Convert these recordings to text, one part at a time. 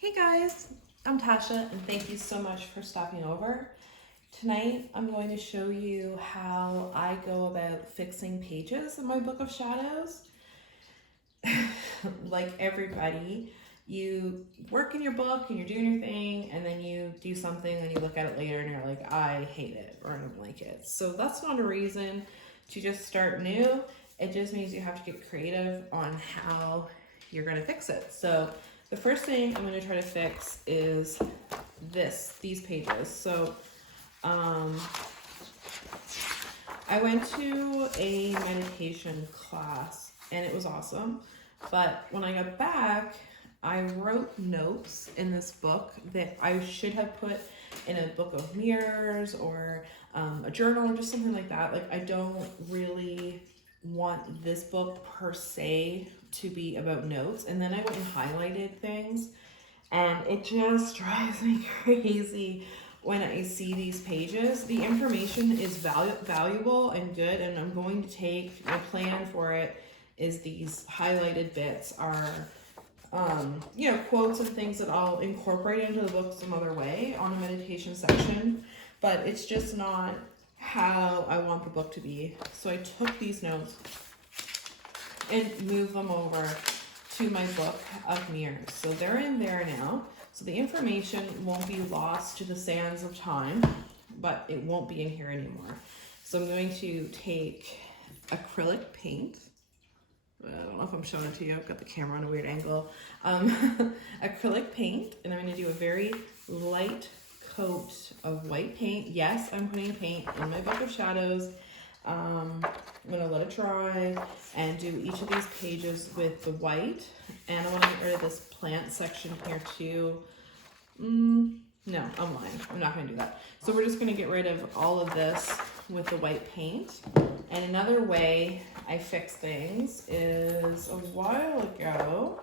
Hey guys, I'm Tasha and thank you so much for stopping over. Tonight I'm going to show you how I go about fixing pages in my book of shadows. Like everybody, you work in your book and you're doing your thing and then you do something and you look at it later and you're like, I hate it or I don't like it. So that's not a reason to just start new. It just means you have to get creative on how you're going to fix it. So the first thing I'm going to try to fix is these pages. So I went to a meditation class and it was awesome. But when I got back, I wrote notes in this book that I should have put in a book of mirrors or a journal or just something like that. Like, I don't really want this book per se to be about notes. And then I went and highlighted things, and it just drives me crazy when I see these pages. The information is valuable and good, and I'm going to take, my plan for it is these highlighted bits are quotes and things that I'll incorporate into the book some other way on a meditation section, but it's just not how I want the book to be. So I took these notes and moved them over to my book of mirrors. So they're in there now. So the information won't be lost to the sands of time, but it won't be in here anymore. So I'm going to take acrylic paint. I don't know if I'm showing it to you. I've got the camera on a weird angle. Acrylic paint, and I'm going to do a very light coat of white paint. Yes, I'm putting paint in my book of shadows. I'm going to let it dry and do each of these pages with the white. And I want to get rid of this plant section here too. No, I'm lying. I'm not going to do that. So we're just going to get rid of all of this with the white paint. And another way I fix things is a while ago,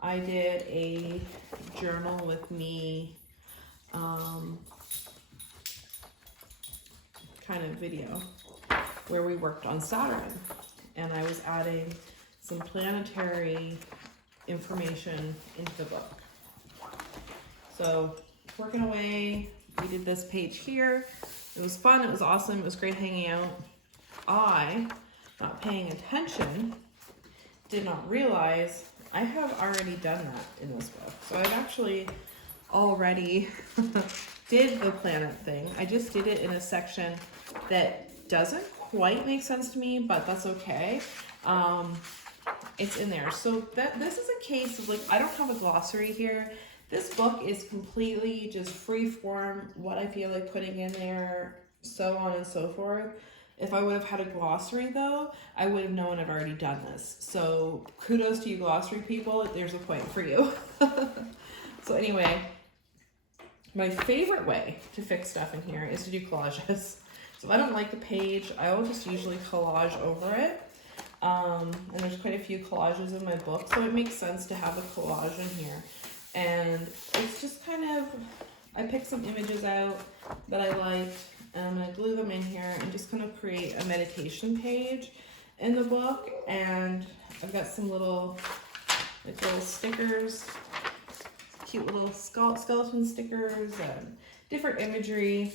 I did a journal with me kind of video where we worked on Saturn, and I was adding some planetary information into the book. So working away, we did this page here. It was fun, it was awesome, it was great hanging out. I, not paying attention, did not realize I have already done that in this book. So I've actually already did the planet thing. I just did it in a section that doesn't quite make sense to me, but that's okay. It's in there. So this is a case of, like, I don't have a glossary here. This book is completely just free form, what I feel like putting in there, so on and so forth. If I would have had a glossary though, I would have known I've already done this. So kudos to you glossary people, there's a point for you. So anyway, my favorite way to fix stuff in here is to do collages. So if I don't like the page, I will just usually collage over it. And there's quite a few collages in my book, so it makes sense to have a collage in here. And it's just kind of, I picked some images out that I liked, and I'm going to glue them in here and just kind of create a meditation page in the book. And I've got some little stickers, cute little skeleton stickers and different imagery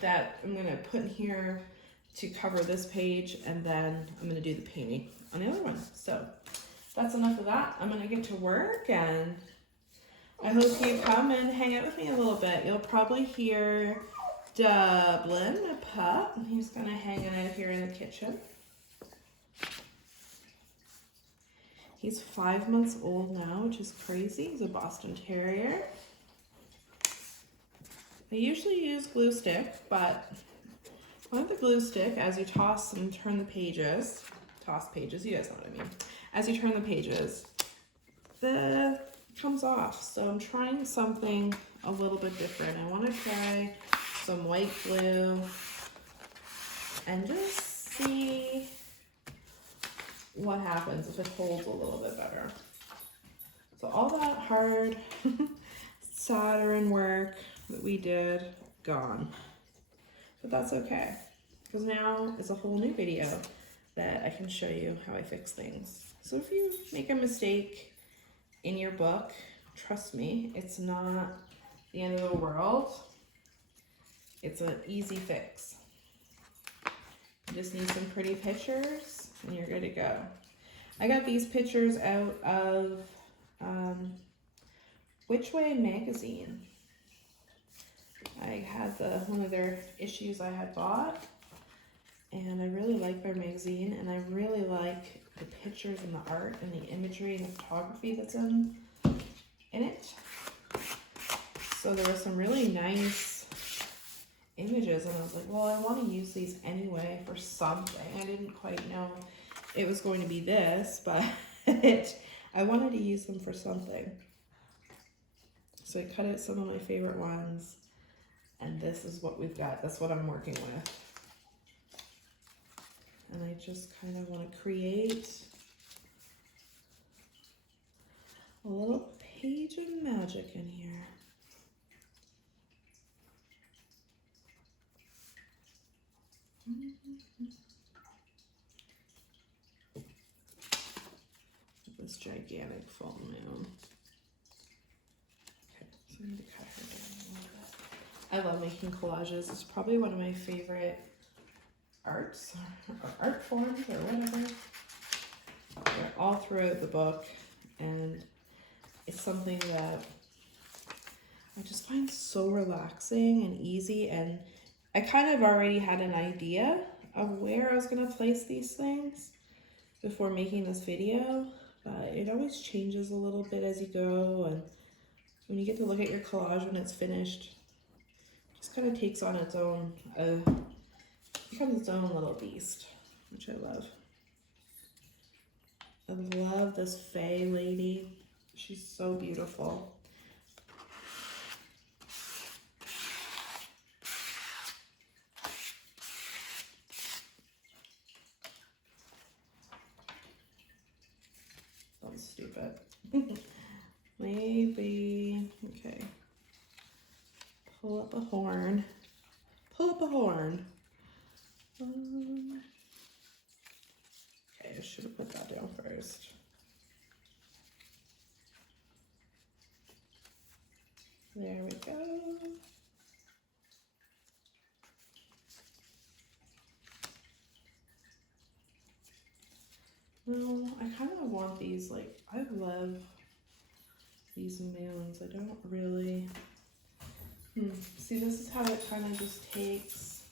that I'm going to put in here to cover this page, and then I'm going to do the painting on the other one. So that's enough of that. I'm going to get to work, and I hope you come and hang out with me a little bit. You'll probably hear Dublin, my pup. He's kind of hanging out here in the kitchen. He's 5 months old now, which is crazy. He's a Boston Terrier. I usually use glue stick, but with the glue stick, as you toss and turn the pages, you guys know what I mean. As you turn the pages, it comes off. So I'm trying something a little bit different. I want to try some white glue and just see what happens if it holds a little bit better. So all that hard soldering work that we did, gone. But that's okay, because now it's a whole new video that I can show you how I fix things. So if you make a mistake, in your book, trust me, it's not the end of the world. It's an easy fix. You just need some pretty pictures and you're good to go. I got these pictures out of Which Way magazine. I had one of their issues I had bought, and I really like their magazine, and I really like the pictures and the art and the imagery and the photography that's in it. So there were some really nice images, and I was like, well, I want to use these anyway for something. I didn't quite know it was going to be this, but I wanted to use them for something. So I cut out some of my favorite ones, and this is what we've got. That's what I'm working with. And I just kind of want to create a little page of magic in here. This gigantic full moon. Okay, so I need to cut her down a little bit. I love making collages. It's probably one of my favorite arts or art forms or whatever. They're all throughout the book, and it's something that I just find so relaxing and easy, and I kind of already had an idea of where I was going to place these things before making this video, but it always changes a little bit as you go, and when you get to look at your collage when it's finished, it just kind of takes on its own, becomes its own little beast, which I love. I love this Fae lady. She's so beautiful. That's stupid. Maybe, okay. Pull up a horn. Pull up a horn. Okay, I should have put that down first. There we go. Well, I kind of want these, like, I love these moons. I don't really, see, this is how it kind of just takes,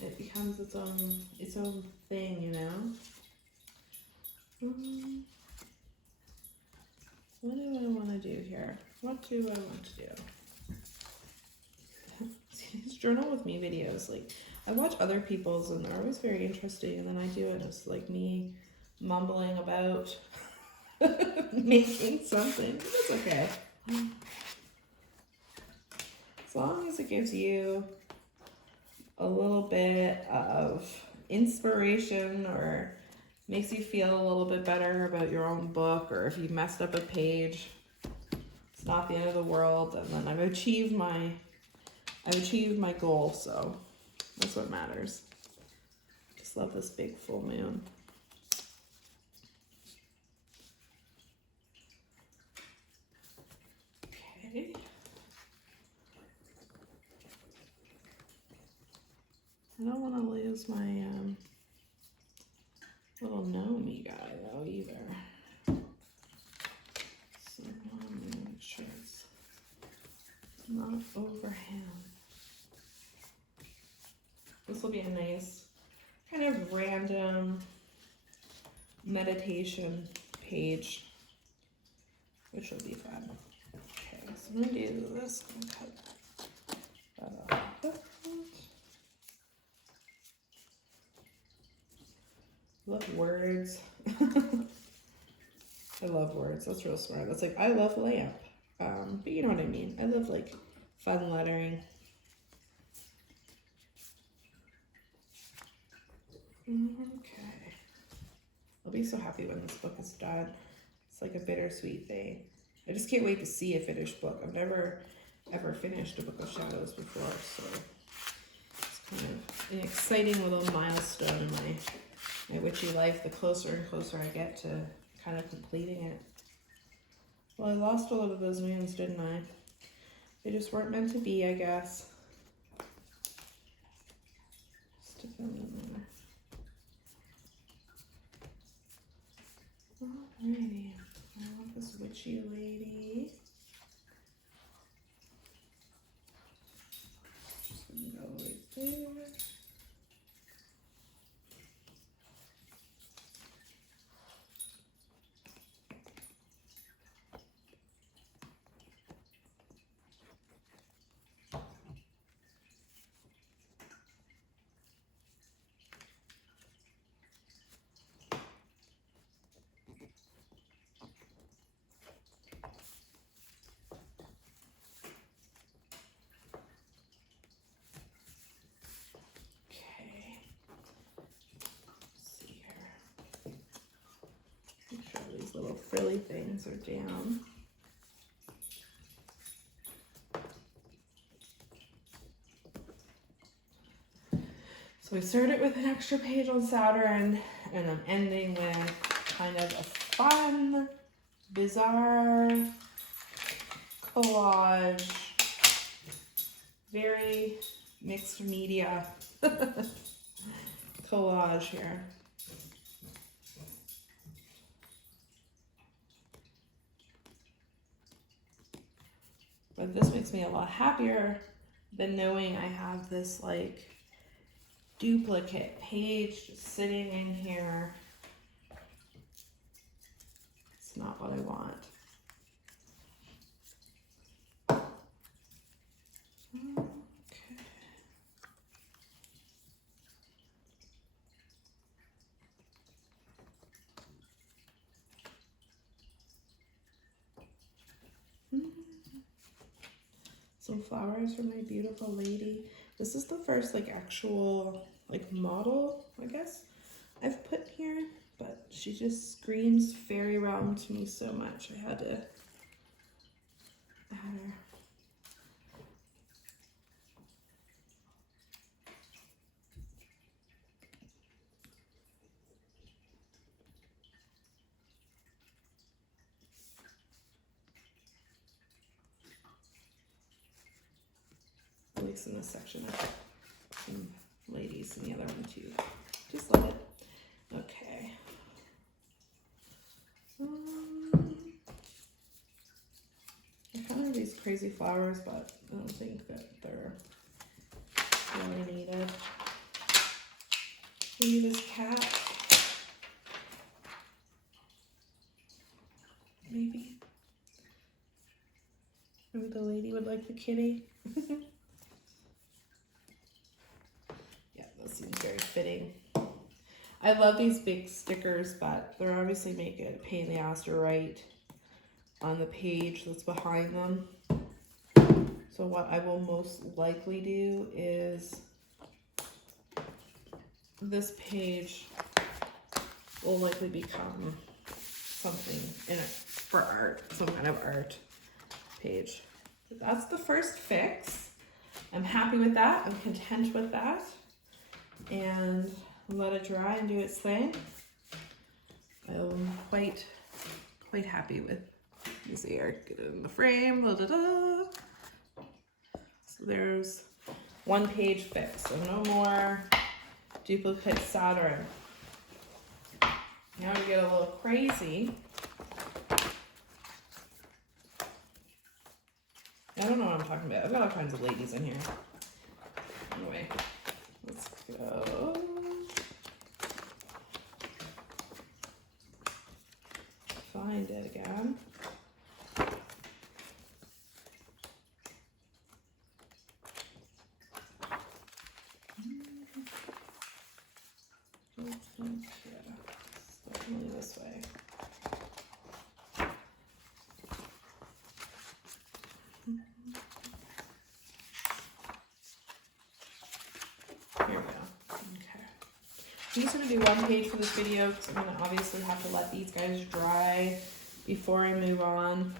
it becomes its own thing, you know? What do I want to do here? What do I want to do? See, these journal with me videos, like, I watch other people's and they're always very interesting, and then I do it, it's like me mumbling about making something. It's okay. As long as it gives you a little bit of inspiration or makes you feel a little bit better about your own book, or if you messed up a page, it's not the end of the world, and then I've achieved my goal, so that's what matters. Just love this big full moon. Okay. I don't want to lose my little gnome guy though either. So I want to make sure it's not overhand. This will be a nice kind of random meditation page, which will be fun. Okay, so I'm gonna do this. I'm gonna cut that off. Love words. I love words. That's real smart. That's like, I love lamp. But you know what I mean. I love like fun lettering. Okay. I'll be so happy when this book is done. It's like a bittersweet thing. I just can't wait to see a finished book. I've never ever finished a Book of Shadows before, so it's kind of an exciting little milestone in my witchy life. The closer and closer I get to kind of completing it. Well, I lost a lot of those moons, didn't I? They just weren't meant to be, I guess. Stick them in there. Alrighty. I want this witchy lady. Just gonna go right there. Little frilly things are down. So we started with an extra page on Saturn, and I'm ending with kind of a fun, bizarre collage, very mixed media collage here. But this makes me a lot happier than knowing I have this like duplicate page just sitting in here. It's not what I want. Okay. Some flowers for my beautiful lady. This is the first like actual like model, I guess, I've put here, but she just screams fairy realm to me so much. I had to add her. At least in this section, I put some ladies in the other one too. Just love it. Okay. I kind of these crazy flowers, but I don't think that they're really needed. Maybe this cat. Maybe. Maybe the lady would like the kitty. Yeah, that seems very fitting. I love these big stickers, but they're obviously make it a pain in the ass to write on the page that's behind them. So what I will most likely do is this page will likely become something in it for art, some kind of art page. That's the first fix. I'm happy with that. I'm content with that. And let it dry and do its thing. I'm quite happy with this here. Get it in the frame. Da, da, da. So there's one page fix. So no more duplicate Saturn. Now we get a little crazy. I don't know what I'm talking about. I've got all kinds of ladies in here. Anyway, let's go. Find it again. Definitely this way. Here we go. Okay. I'm just going to do one page for this video because I'm going to obviously have to let these guys dry before I move on.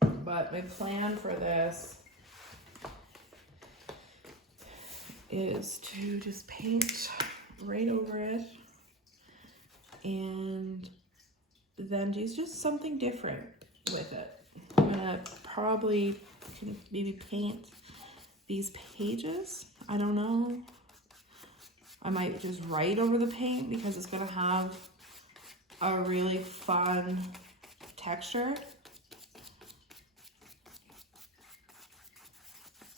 But my plan for this is to just paint right over it and then do just something different. with it. I'm gonna probably maybe paint these pages. I don't know. I might just write over the paint because it's gonna have a really fun texture.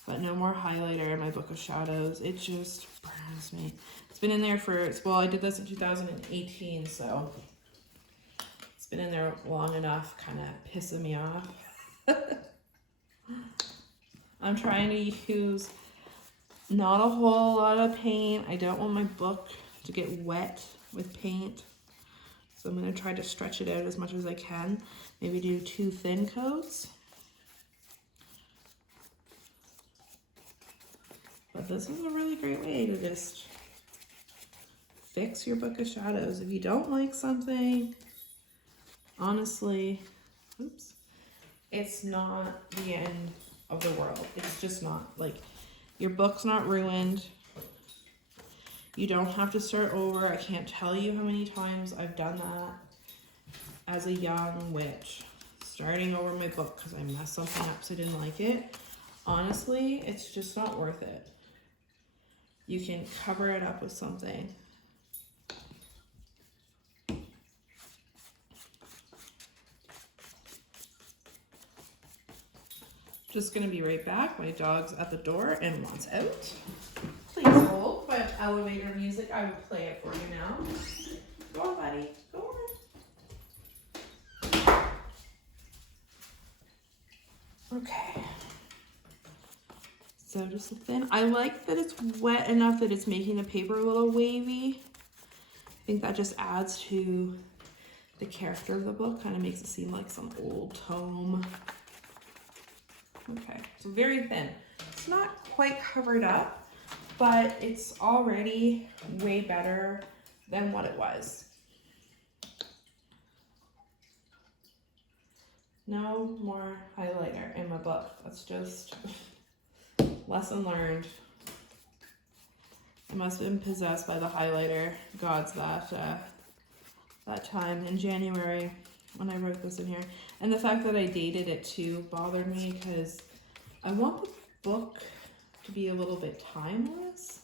But no more highlighter in my Book of Shadows. It just burns me. It's been in there for, well, I did this in 2018, so it's been in there long enough, kind of pissing me off. I'm trying to use not a whole lot of paint. I don't want my book to get wet with paint. So I'm going to try to stretch it out as much as I can. Maybe do 2 thin coats. But this is a really great way to just fix your Book of Shadows. If you don't like something, honestly, oops, it's not the end of the world. It's just not. Like, your book's not ruined. You don't have to start over. I can't tell you how many times I've done that as a young witch, starting over my book because I messed something up so I didn't like it. Honestly, it's just not worth it. You can cover it up with something. Just gonna be right back. My dog's at the door and wants out. Please hold. If I have elevator music, I will play it for you now. Go on, buddy. Go on. Okay. So just a thin. I like that it's wet enough that it's making the paper a little wavy. I think that just adds to the character of the book. Kind of makes it seem like some old tome. Okay, so very thin. It's not quite covered up, but it's already way better than what it was. No more highlighter in my book. That's just lesson learned. I must have been possessed by the highlighter gods that time in January when I wrote this in here. And the fact that I dated it too bothered me because I want the book to be a little bit timeless.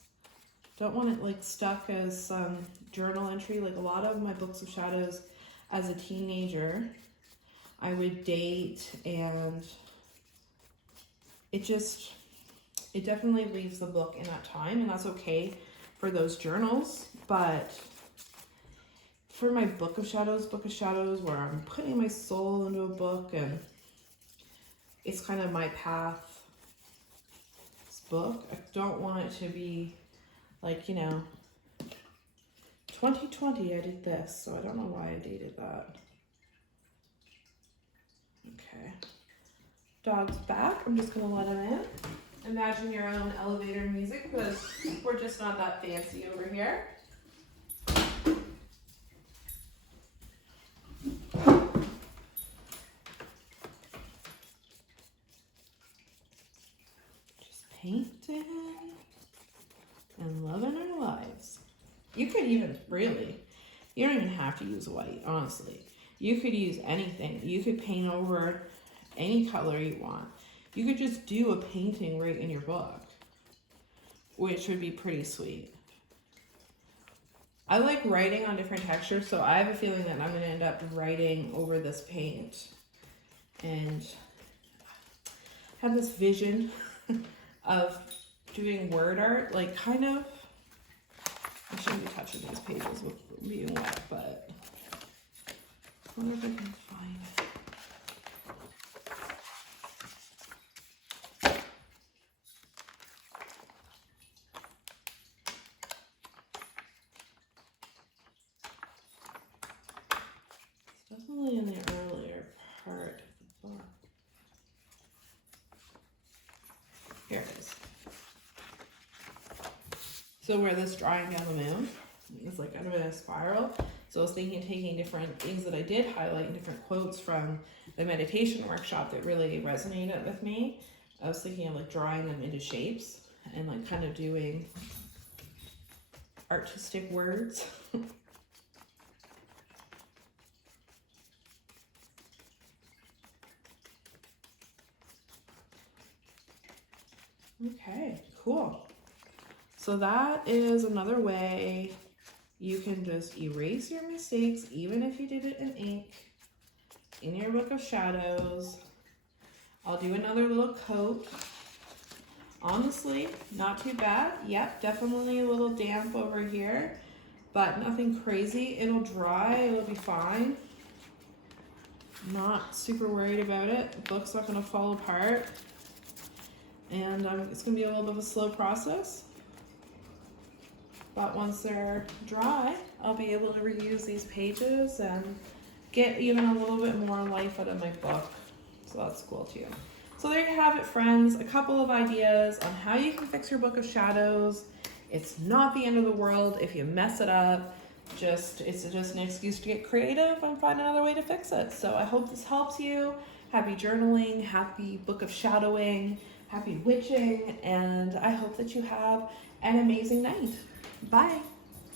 Don't want it like stuck as some journal entry. Like a lot of my Books of Shadows as a teenager, I would date, and it definitely leaves the book in that time, and that's okay for those journals. But for my Book of Shadows where I'm putting my soul into a book and it's kind of my path, this book, I don't want it to be like, 2020 I did this, so I don't know why I dated that. Okay. Dog's back. I'm just going to let him in. Imagine your own elevator music because we're just not that fancy over here. Just painting and loving our lives. You could even you don't even have to use white, honestly. You could use anything. You could paint over any color you want. You could just do a painting right in your book, which would be pretty sweet. I like writing on different textures, so I have a feeling that I'm going to end up writing over this paint and have this vision of doing word art, like kind of, I shouldn't be touching these pages with being wet, but I wonder if I can find it. Definitely in the earlier part of the book. Here it is. So where this drawing down the moon is like kind of in a spiral. So I was thinking of taking different things that I did highlight and different quotes from the meditation workshop that really resonated with me. I was thinking of like drawing them into shapes and like kind of doing artistic words. Okay, cool. So that is another way you can just erase your mistakes, even if you did it in ink, in your book of shadows. I'll do another little coat on the sleeve. Not too bad. Yep, definitely a little damp over here, but nothing crazy. It'll dry, it'll be fine. Not super worried about it. The book's not gonna fall apart. And it's gonna be a little bit of a slow process. But once they're dry, I'll be able to reuse these pages and get even a little bit more life out of my book. So that's cool too. So there you have it, friends. A couple of ideas on how you can fix your book of shadows. It's not the end of the world if you mess it up. It's just an excuse to get creative and find another way to fix it. So I hope this helps you. Happy journaling, happy book of shadowing, happy witching, and I hope that you have an amazing night. Bye.